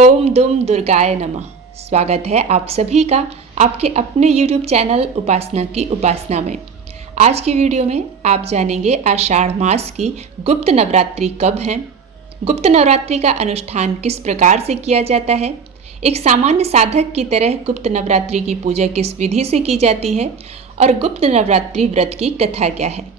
ओम दुम दुर्गाय नमः। स्वागत है आप सभी का आपके अपने YouTube चैनल उपासना की उपासना में। आज की वीडियो में आप जानेंगे आषाढ़ मास की गुप्त नवरात्रि कब है, गुप्त नवरात्रि का अनुष्ठान किस प्रकार से किया जाता है, एक सामान्य साधक की तरह गुप्त नवरात्रि की पूजा किस विधि से की जाती है और गुप्त नवरात्रि व्रत की कथा क्या है।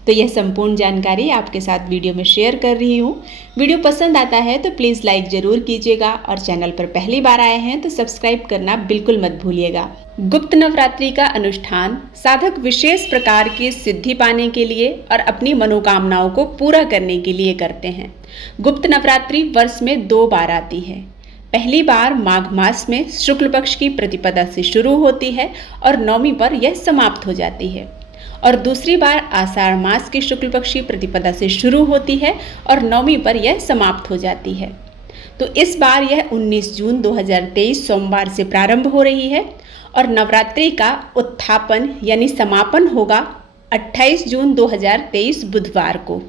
तो यह संपूर्ण जानकारी आपके साथ वीडियो में शेयर कर रही हूँ। वीडियो पसंद आता है तो प्लीज़ लाइक ज़रूर कीजिएगा और चैनल पर पहली बार आए हैं तो सब्सक्राइब करना बिल्कुल मत भूलिएगा। गुप्त नवरात्रि का अनुष्ठान साधक विशेष प्रकार की सिद्धि पाने के लिए और अपनी मनोकामनाओं को पूरा करने के लिए करते हैं। गुप्त नवरात्रि वर्ष में 2 बार आती है। पहली बार माघ मास में शुक्ल पक्ष की प्रतिपदा से शुरू होती है और नौमी पर यह समाप्त हो जाती है, और दूसरी बार आषाढ़ मास की शुक्ल पक्ष की प्रतिपदा से शुरू होती है और नौमी पर यह समाप्त हो जाती है। तो इस बार यह 19 जून 2023 सोमवार से प्रारंभ हो रही है और नवरात्रि का उत्थापन यानी समापन होगा 28 जून 2023 बुधवार को।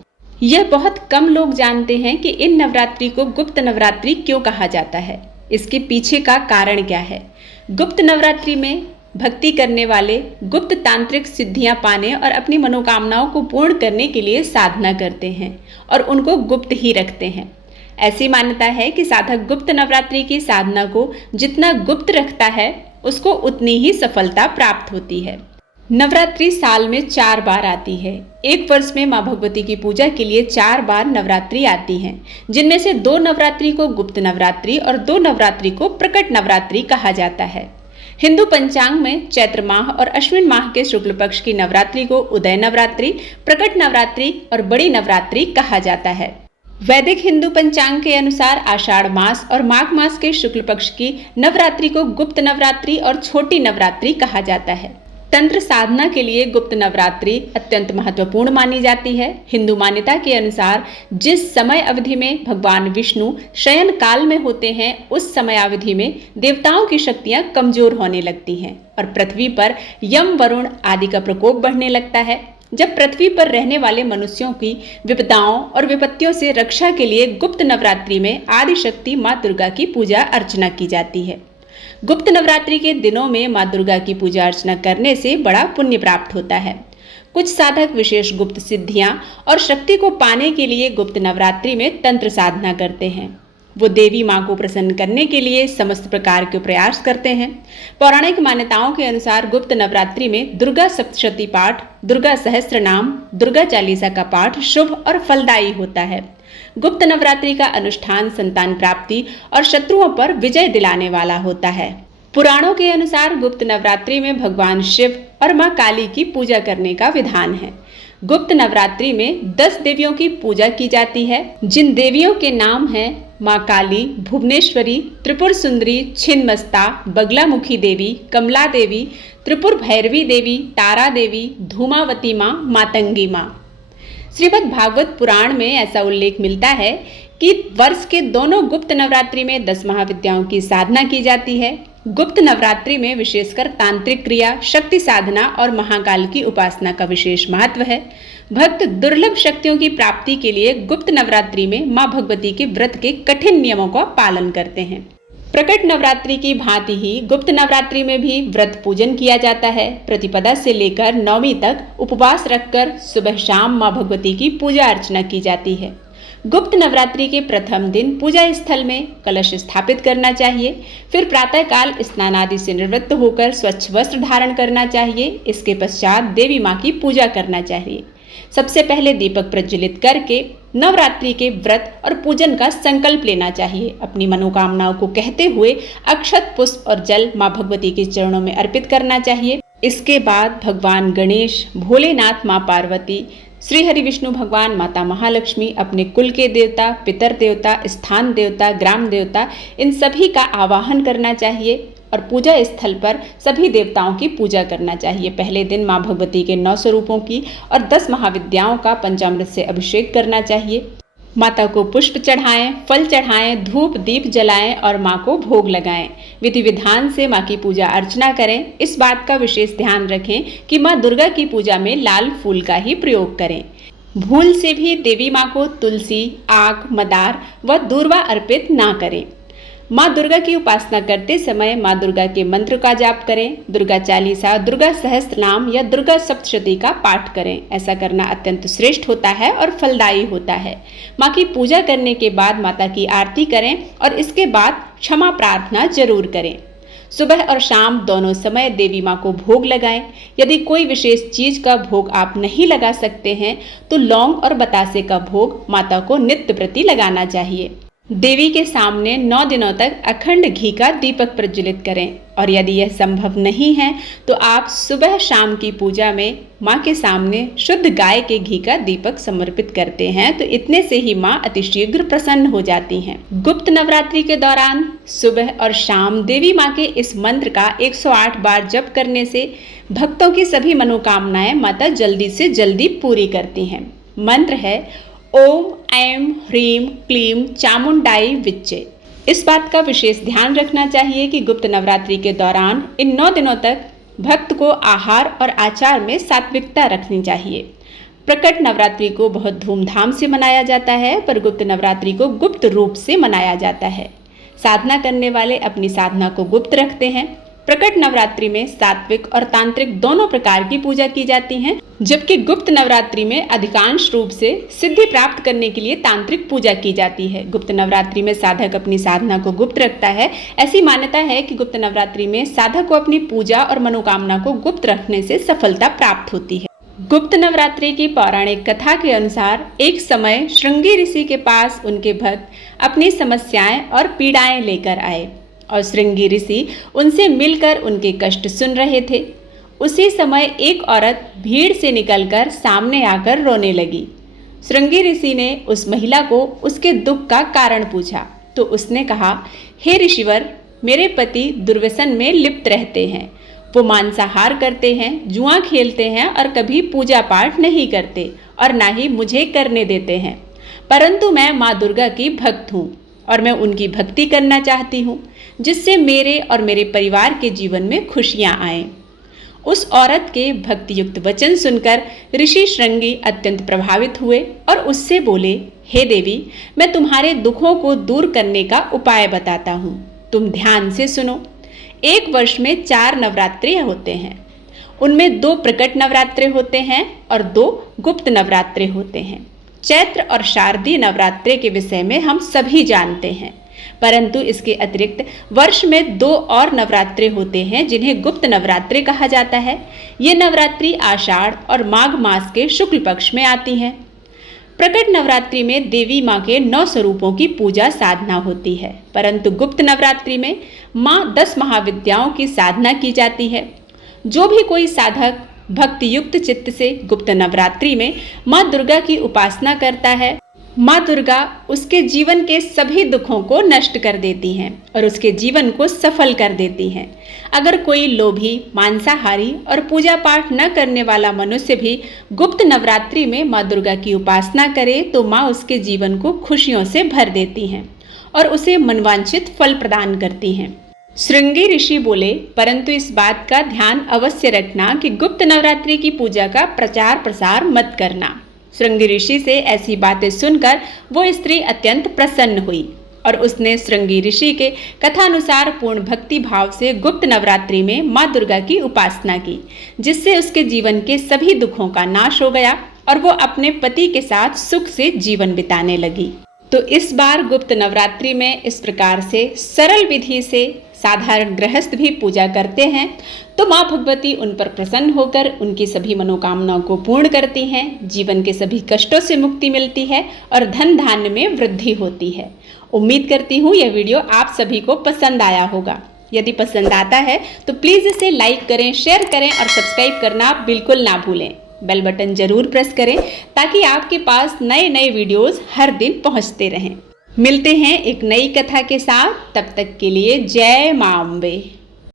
यह बहुत कम लोग जानते हैं कि इन नवरात्रि को गुप्त नवरात्रि क्यों कहा जाता है, इसके पीछे का कारण क्या है। गुप्त नवरात्रि में भक्ति करने वाले गुप्त तांत्रिक सिद्धियां पाने और अपनी मनोकामनाओं को पूर्ण करने के लिए साधना करते हैं और उनको गुप्त ही रखते हैं। ऐसी मान्यता है कि साधक गुप्त नवरात्रि की साधना को जितना गुप्त रखता है उसको उतनी ही सफलता प्राप्त होती है। नवरात्रि साल में 4 बार आती है। एक वर्ष में माँ भगवती की पूजा के लिए 4 बार नवरात्रि आती हैं, जिनमें से 2 नवरात्रि को गुप्त नवरात्रि और 2 नवरात्रि को प्रकट नवरात्रि कहा जाता है। हिंदू पंचांग में चैत्र माह और अश्विन माह के शुक्ल पक्ष की नवरात्रि को उदय नवरात्रि, प्रकट नवरात्रि और बड़ी नवरात्रि कहा जाता है। वैदिक हिंदू पंचांग के अनुसार आषाढ़ मास और माघ मास के शुक्ल पक्ष की नवरात्रि को गुप्त नवरात्रि और छोटी नवरात्रि कहा जाता है। तंत्र साधना के लिए गुप्त नवरात्रि अत्यंत महत्वपूर्ण मानी जाती है। हिंदू मान्यता के अनुसार जिस समय अवधि में भगवान विष्णु शयन काल में होते हैं, उस समय अवधि में देवताओं की शक्तियां कमजोर होने लगती हैं और पृथ्वी पर यम वरुण आदि का प्रकोप बढ़ने लगता है। जब पृथ्वी पर रहने वाले मनुष्यों की विपदाओं और विपत्तियों से रक्षा के लिए गुप्त नवरात्रि में आदि शक्ति माँ दुर्गा की पूजा अर्चना की जाती है। गुप्त नवरात्रि के दिनों में माँ दुर्गा की पूजा अर्चना करने से बड़ा पुण्य प्राप्त होता है। कुछ साधक विशेष गुप्त सिद्धियां और शक्ति को पाने के लिए गुप्त नवरात्रि में तंत्र साधना करते हैं। वो देवी माँ को प्रसन्न करने के लिए समस्त प्रकार के प्रयास करते हैं। पौराणिक मान्यताओं के अनुसार गुप्त नवरात्रि में दुर्गा सप्तशती पाठ, दुर्गा सहस्त्र नाम, दुर्गा चालीसा का पाठ शुभ और फलदायी होता है। गुप्त नवरात्रि का अनुष्ठान संतान प्राप्ति और शत्रुओं पर विजय दिलाने वाला होता है। पुराणों के अनुसार गुप्त नवरात्रि में भगवान शिव और माँ काली की पूजा करने का विधान है। गुप्त नवरात्रि में 10 देवियों की पूजा की जाती है, जिन देवियों के नाम हैं माँ काली, भुवनेश्वरी, त्रिपुर सुंदरी, छिन्नमस्ता, बगलामुखी देवी, कमला देवी, त्रिपुर भैरवी देवी, तारा देवी, धूमावती माँ, मातंगी माँ। श्रीमद् भागवत पुराण में ऐसा उल्लेख मिलता है कि वर्ष के दोनों गुप्त नवरात्रि में 10 महाविद्याओं की साधना की जाती है। गुप्त नवरात्रि में विशेषकर तांत्रिक क्रिया, शक्ति साधना और महाकाल की उपासना का विशेष महत्व है। भक्त दुर्लभ शक्तियों की प्राप्ति के लिए गुप्त नवरात्रि में माँ भगवती के व्रत के कठिन नियमों का पालन करते हैं। प्रकट नवरात्रि की भांति ही गुप्त नवरात्रि में भी व्रत पूजन किया जाता है। प्रतिपदा से लेकर नौमी तक उपवास रखकर सुबह शाम माँ भगवती की पूजा अर्चना की जाती है। गुप्त नवरात्रि के प्रथम दिन पूजा स्थल में कलश स्थापित करना चाहिए। फिर प्रातःकाल स्नान आदि से निवृत्त होकर स्वच्छ वस्त्र धारण करना चाहिए। इसके पश्चात देवी माँ की पूजा करना चाहिए। सबसे पहले दीपक प्रज्वलित करके नवरात्रि के व्रत और पूजन का संकल्प लेना चाहिए। अपनी मनोकामनाओं को कहते हुए अक्षत, पुष्प और जल माँ भगवती के चरणों में अर्पित करना चाहिए। इसके बाद भगवान गणेश, भोलेनाथ, माँ पार्वती, श्री हरि विष्णु भगवान, माता महालक्ष्मी, अपने कुल के देवता, पितर देवता, स्थान देवता, ग्राम देवता, इन सभी का आवाहन करना चाहिए और पूजा स्थल पर सभी देवताओं की पूजा करना चाहिए। पहले दिन माँ भगवती के 9 स्वरूपों की और 10 महाविद्याओं का पंचामृत से अभिषेक करना चाहिए। माता को पुष्प चढ़ाएं, फल चढ़ाएं, धूप दीप जलाएं और माँ को भोग लगाएं। विधि विधान से माँ की पूजा अर्चना करें। इस बात का विशेष ध्यान रखें कि माँ दुर्गा की पूजा में लाल फूल का ही प्रयोग करें। भूल से भी देवी माँ को तुलसी, आक, मदार व दूर्वा अर्पित ना करें। माँ दुर्गा की उपासना करते समय माँ दुर्गा के मंत्र का जाप करें, दुर्गा चालीसा, दुर्गा सहस्त्र नाम या दुर्गा सप्तशती का पाठ करें। ऐसा करना अत्यंत श्रेष्ठ होता है और फलदायी होता है। माँ की पूजा करने के बाद माता की आरती करें और इसके बाद क्षमा प्रार्थना जरूर करें। सुबह और शाम दोनों समय देवी माँ को भोग लगाएं। यदि कोई विशेष चीज का भोग आप नहीं लगा सकते हैं तो लौंग और बतासे का भोग माता को नित्य प्रति लगाना चाहिए। देवी के सामने 9 दिनों तक अखंड घी का दीपक प्रज्वलित करें और यदि यह संभव नहीं है तो आप सुबह शाम की पूजा में माँ के सामने शुद्ध गाय के घी का दीपक समर्पित करते हैं तो इतने से ही माँ अतिशीघ्र प्रसन्न हो जाती हैं। गुप्त नवरात्रि के दौरान सुबह और शाम देवी माँ के इस मंत्र का 108 बार जप करने से भक्तों की सभी मनोकामनाएं माता जल्दी से जल्दी पूरी करती हैं। मंत्र है ओम ऐं ह्रीं क्लीं चामुंडाई विच्चे। इस बात का विशेष ध्यान रखना चाहिए कि गुप्त नवरात्रि के दौरान इन 9 दिनों तक भक्त को आहार और आचार में सात्विकता रखनी चाहिए। प्रकट नवरात्रि को बहुत धूमधाम से मनाया जाता है पर गुप्त नवरात्रि को गुप्त रूप से मनाया जाता है। साधना करने वाले अपनी साधना को गुप्त रखते हैं। प्रकट नवरात्रि में सात्विक और तांत्रिक दोनों प्रकार की पूजा की जाती है, जबकि गुप्त नवरात्रि में अधिकांश रूप से सिद्धि प्राप्त करने के लिए तांत्रिक पूजा की जाती है। गुप्त नवरात्रि में साधक अपनी साधना को गुप्त रखता है। ऐसी मान्यता है कि गुप्त नवरात्रि में साधक को अपनी पूजा और मनोकामना को गुप्त रखने से सफलता प्राप्त होती है। गुप्त नवरात्रि की पौराणिक कथा के अनुसार एक समय श्रृंगी ऋषि के पास उनके भक्त अपनी समस्याएं और पीड़ाएं लेकर आए और श्रृंगी ऋषि उनसे मिलकर उनके कष्ट सुन रहे थे। उसी समय एक औरत भीड़ से निकलकर सामने आकर रोने लगी। श्रृंगी ऋषि ने उस महिला को उसके दुख का कारण पूछा तो उसने कहा, हे ऋषिवर, मेरे पति दुर्व्यसन में लिप्त रहते हैं। वो मांसाहार करते हैं, जुआ खेलते हैं और कभी पूजा पाठ नहीं करते और ना ही मुझे करने देते हैं। परंतु मैं माँ दुर्गा की भक्त हूँ और मैं उनकी भक्ति करना चाहती हूँ जिससे मेरे और मेरे परिवार के जीवन में खुशियाँ आएं। उस औरत के भक्तियुक्त वचन सुनकर ऋषि श्रृंगी अत्यंत प्रभावित हुए और उससे बोले, हे देवी, मैं तुम्हारे दुखों को दूर करने का उपाय बताता हूँ, तुम ध्यान से सुनो। एक वर्ष में 4 नवरात्रि होते हैं। उनमें 2 प्रकट नवरात्रि होते हैं और 2 गुप्त नवरात्रि होते हैं। चैत्र और शारदीय नवरात्रि के विषय में हम सभी जानते हैं, परंतु इसके अतिरिक्त वर्ष में 2 और नवरात्रि होते हैं जिन्हें गुप्त नवरात्रि कहा जाता है। ये नवरात्रि आषाढ़ और माघ मास के शुक्ल पक्ष में आती हैं। प्रकट नवरात्रि में देवी माँ के 9 स्वरूपों की पूजा साधना होती है, परंतु गुप्त नवरात्रि में माँ 10 महाविद्याओं की साधना की जाती है। जो भी कोई साधक भक्ति युक्त चित्त से गुप्त नवरात्रि में माँ दुर्गा की उपासना करता है, माँ दुर्गा उसके जीवन के सभी दुखों को नष्ट कर देती हैं और उसके जीवन को सफल कर देती हैं। अगर कोई लोभी, मांसाहारी और पूजा पाठ न करने वाला मनुष्य भी गुप्त नवरात्रि में माँ दुर्गा की उपासना करे तो माँ उसके जीवन को खुशियों से भर देती हैं और उसे मनवांछित फल प्रदान करती हैं। श्रृंगी ऋषि बोले, परंतु इस बात का ध्यान अवश्य रखना कि गुप्त नवरात्रि की पूजा का प्रचार प्रसार मत करना। श्रृंगी ऋषि से ऐसी बातें सुनकर वो स्त्री अत्यंत प्रसन्न हुई और उसने श्रृंगी ऋषि के कथानुसार पूर्ण भक्ति भाव से गुप्त नवरात्रि में माँ दुर्गा की उपासना की, जिससे उसके जीवन के सभी दुखों का नाश हो गया और वो अपने पति के साथ सुख से जीवन बिताने लगी। तो इस बार गुप्त नवरात्रि में इस प्रकार से सरल विधि से साधारण गृहस्थ भी पूजा करते हैं तो माँ भगवती उन पर प्रसन्न होकर उनकी सभी मनोकामनाओं को पूर्ण करती हैं, जीवन के सभी कष्टों से मुक्ति मिलती है और धन धान्य में वृद्धि होती है। उम्मीद करती हूँ यह वीडियो आप सभी को पसंद आया होगा। यदि पसंद आता है तो प्लीज़ इसे लाइक करें, शेयर करें और सब्सक्राइब करना बिल्कुल ना भूलें। बेल बटन जरूर प्रेस करें ताकि आपके पास नए नए वीडियोस हर दिन पहुंचते रहें। मिलते हैं एक नई कथा के साथ, तब तक के लिए जय मां अम्बे।